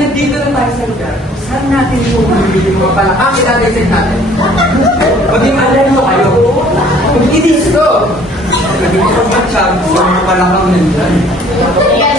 nandito na tayo sa lugar, saan natin yung bibili mga palakang ilalagay natin? Maging alento kayo. Pag-itis ko! Maging pag-matsyag sa mga palakang nandyan. Yan!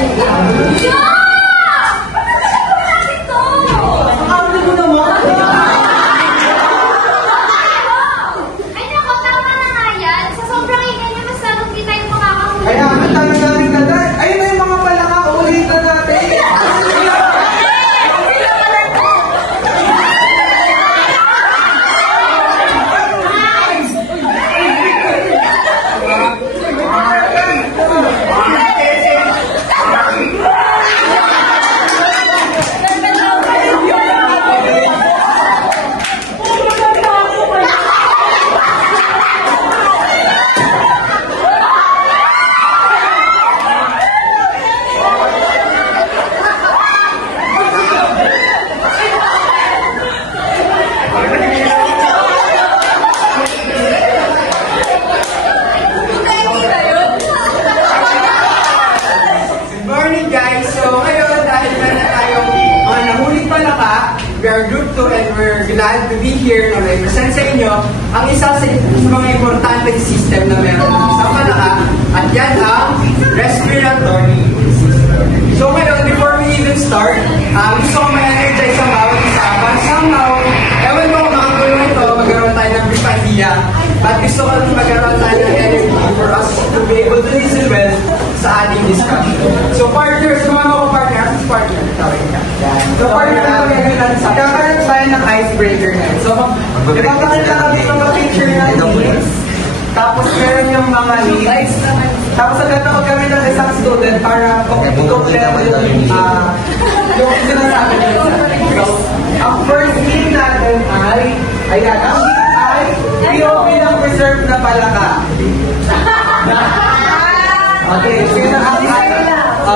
We are Group 2 and we're glad to be here na may present sa inyo ang isa sa mga importanteng system na meron sa palaka at yan ang respiratory system. So ngayon, before we even start, gusto ko ma-energize ang bawat isa. But somehow, ewan ko kung makatulong ito, magkaroon tayo ng brief idea. But gusto ko magkaroon tayo ng energy for us to be able to listen well sa ating discussion. So partners, kung ano ko partner, as partner, tawag ka. So partner na kami natin sa kakaroon tayo ng icebreaker na. So, ipapakita kami ng mga picture natin. Tapos meron yung mga leads. Tapos nagtatawag kami ng isang student para kompleto yung sinasabi nila. So, ang first lead natin ay, ayan, ang lead ay POP ng reserve na palaka. Okay, sino ang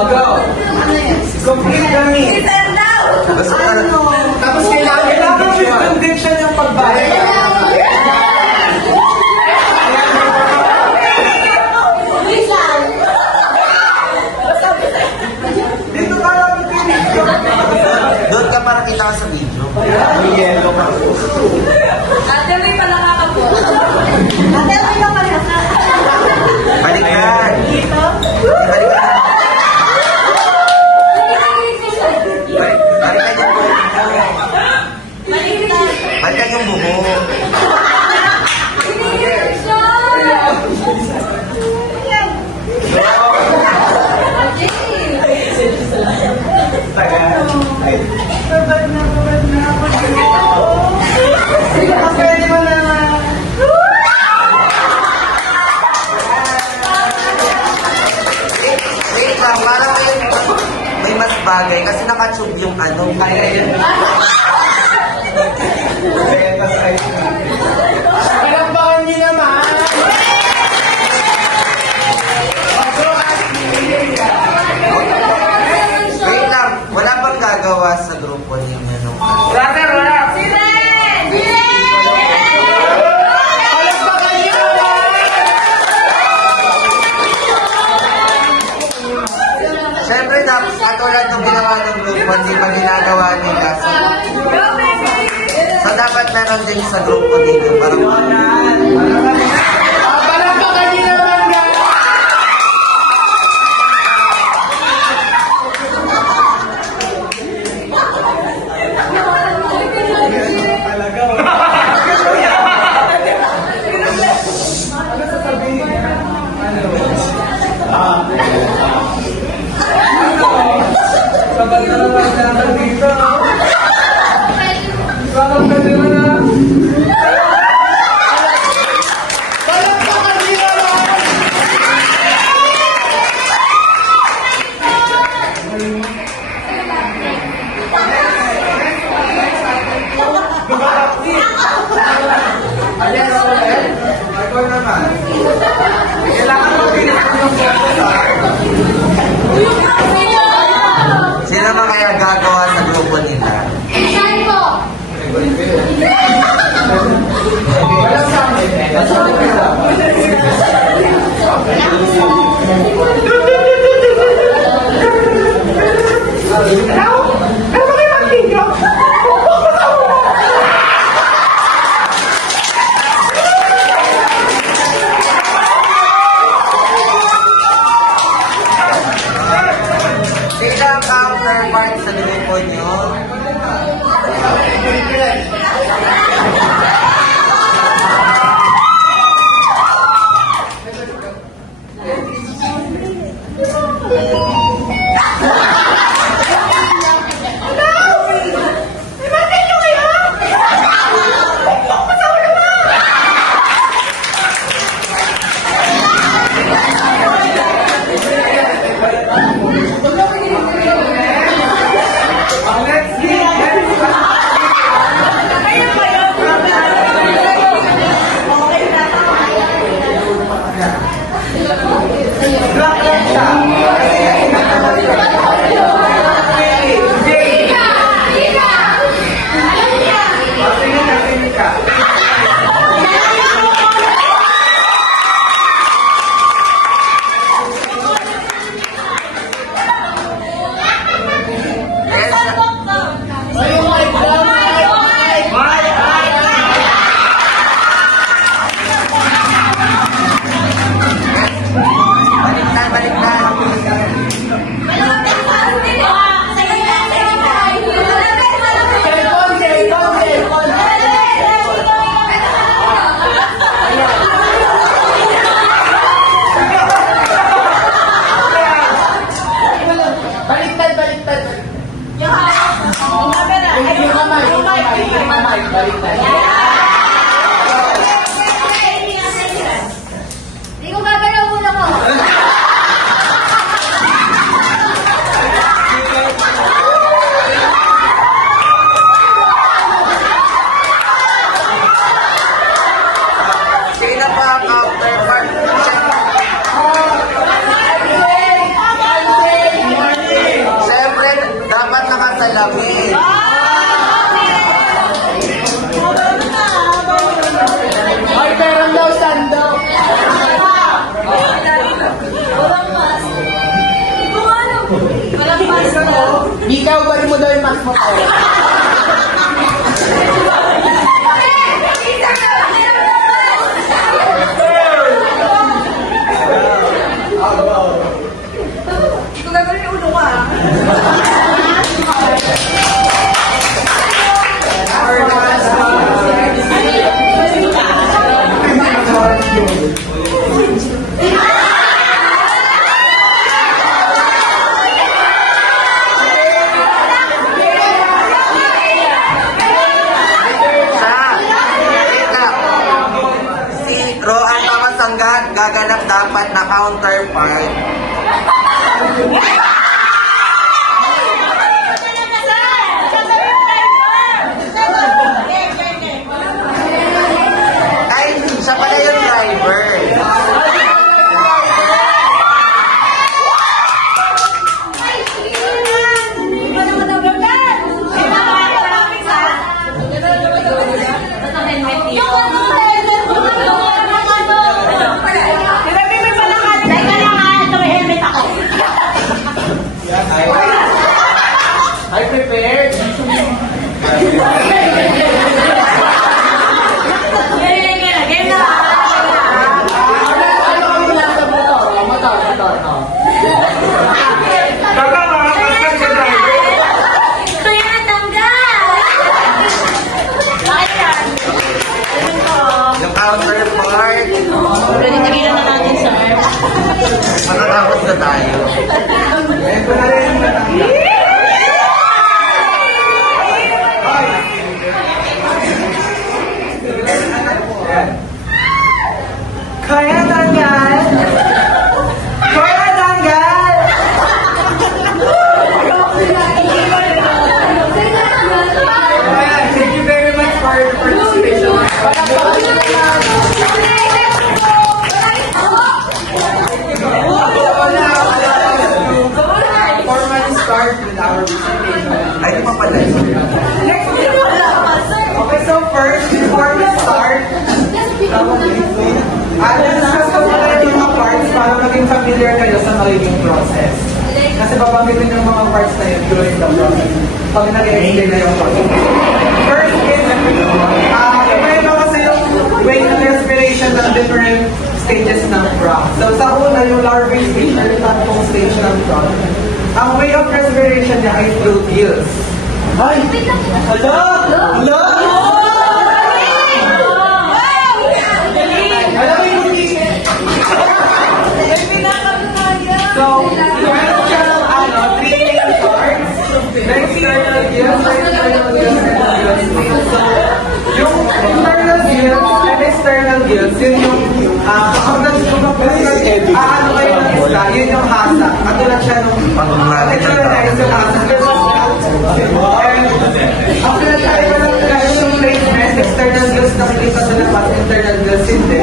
go. Complete kami. Tapos kailangan yung condition yung pagbayad. Dito ka lang doon ka para kita sa video. May yellow ka. Ate, may palaka ka po. Ate, may palaka ka. Balikan. Dito? Balikan. Balikan yung buho. May mas bagay kasi nakatube yung ano. Kaya yan. Palakpakan niyo naman! Wait lang, wala bang gagawa sa grupo ninyo nung Brother, wala! Palakpakan niyo naman! Siyempre, katulad ng ginawa ng grupo, hindi pa ginagawa nila. So, dapat meron din sa grupo dito. Parang palakpakan niyo naman, guys! Sino naman kaya gagawa sa grupo nila? Saan po? Ano ba counterpart sa grupo nyo. Hindi ko gagalaw muna ko. Sino pa ang counterpart? Siyempre, dapat nakasalamin. Ay, meron daw sando. Walang mas. Hindi ko alam. Walang mas na. Ikaw, bari mo daw yung mas mo tayo. Hindi ko gagawin yung ulo ko ah. Si Roan Tamasanggan gaganap dapat na counterpart. Ay, siya pala yung driver. Ay, prepared. Ano ang nasa motor? Motor. Ito yung natanggal. Bakit yan? Yung counterpart. Tigilan na natin, sir. Matatakot na tayo. Kaya tanggal. Kaya tanggal. Thank you very much for your participation. Formally start with our presentation. Ay, di pa pala. Okay, so first, before we start, discuss ko muna yung mga parts para maging familiar kayo sa magiging process. Kasi babanggitin yung mga parts na yun during the process. Pag nag-explain na yung process. First is, ipahito kasi yung way of respiration ng different stages ng frog. So sa una, yung larvae stage, or yung tatlong stage ng frog. Ang way of respiration niya ay through gills. Ay! Hala! Hala! Alam mo yung so, meron siya ng three main parts. External gills, internal gills, and gills. So, yung internal gills and external gills, yun yung kapag ano kayo ng isla, yun yung hasa. Katulad siya nung externalize yung hasa. After tayo pa lang yung placement, external gills nakikita sa labas, internal gills hindi.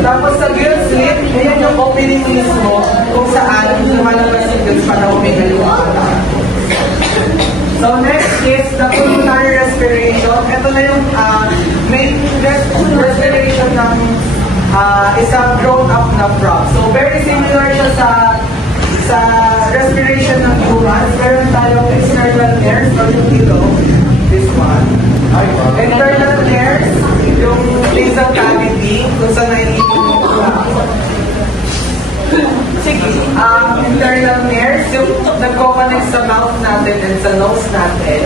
Tapos sa gill slit, ayan yung opening mismo kung saan lumalabas yung gills para huminga yung hasa. So next is the pulmonary respiration. Ito na yung main respiration ng isang grown-up na frog. So very similar siya sa respiration ng humans. Meron tayong external airs or yung below. This one. Internal airs, yung nasal cavity, kung saan naiipon yung internal airs, yung nagko-connect sa mouth natin and sa nose natin.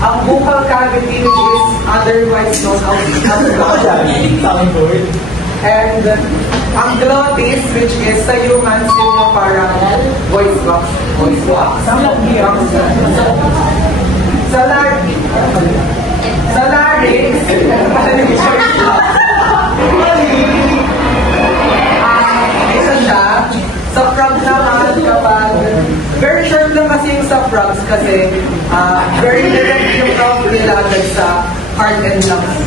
Ang buccal cavity, which is otherwise known as soundboard. And ang glottis, which is sa humans, yun yung parang voice box. Sa larynx, isa siya. Sa frogs naman, kapag very short lang kasi yung sa frogs kasi very direct yung frog nila sa heart and lungs.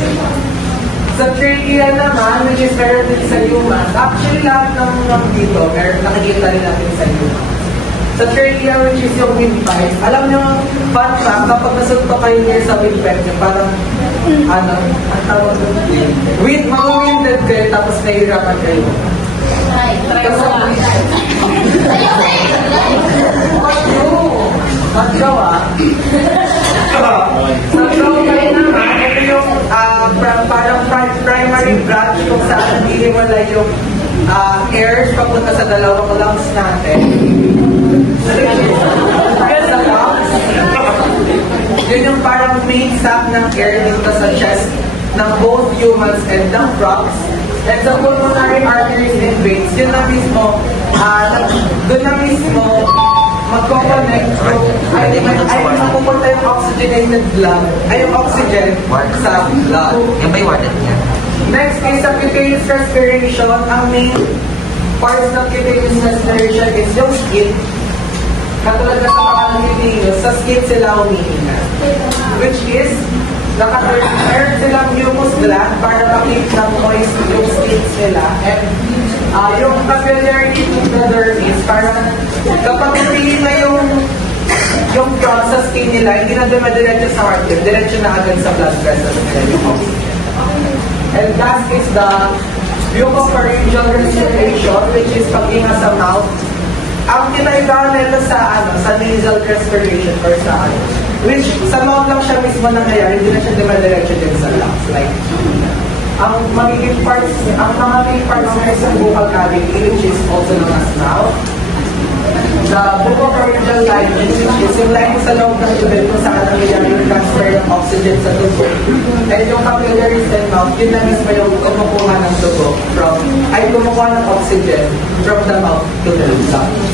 Sa trachea naman, which is meron din sa humans, actually lahat ng dito, nakikita rin natin sa humans. Sa trachea, which is yung windpipe, alam nyo, fun fact, kapag nasunto kayo niya sa windpipe niya, parang, ang tawag doon, mag-winded kayo, tapos nahihirapan kayo. Maggawa. Sa throat naman, ito yung parang primary branch kung saan hihiwalay yung air papunta sa dalawang lungs natin. Sa lungs, yun yung parang main sac ng air dito sa chest ng both humans and ng frogs. And sa pulmonary arteries and veins, yun na mismo, doon na mismo, magko-connect ay mapupunta yung oxygenated blood, ay yung oxygen sa blood. Yung ba yung water niya? Next is sa cutaneous respiration. Ang main parts ng cutaneous respiration is yung skin. Katulad na sa mga Filipinos, sa skin sila humihinga. Which is, meron silang mucus gland para makip ng moist yung skin nila. And yung capillary to the dermis, parang kapag humihinga yung frog sa skin nila, hindi na dumadiretso sa heart, diretso na agad sa blood vessels nila. And last is the bucopharyngeal respiration, which is paghinga sa mouth. Ang kinaibahan nito sa nasal respiration or sa which sa mouth lang siya mismo nangyayari, hindi na siya dumadiretso din sa lungs. Like, ang magiging parts, ang mga main parts na isang buccal cavity, which is also known as mouth. The bucopharyngeal lining, which is yung lining sa loob ng tubig kung saan nangyayari yung transfer ng oxygen sa tubo. And yung capillaries and mouth, yun na mismo yung kumukuha ng tubo kumukuha ng oxygen from the mouth to the lungs.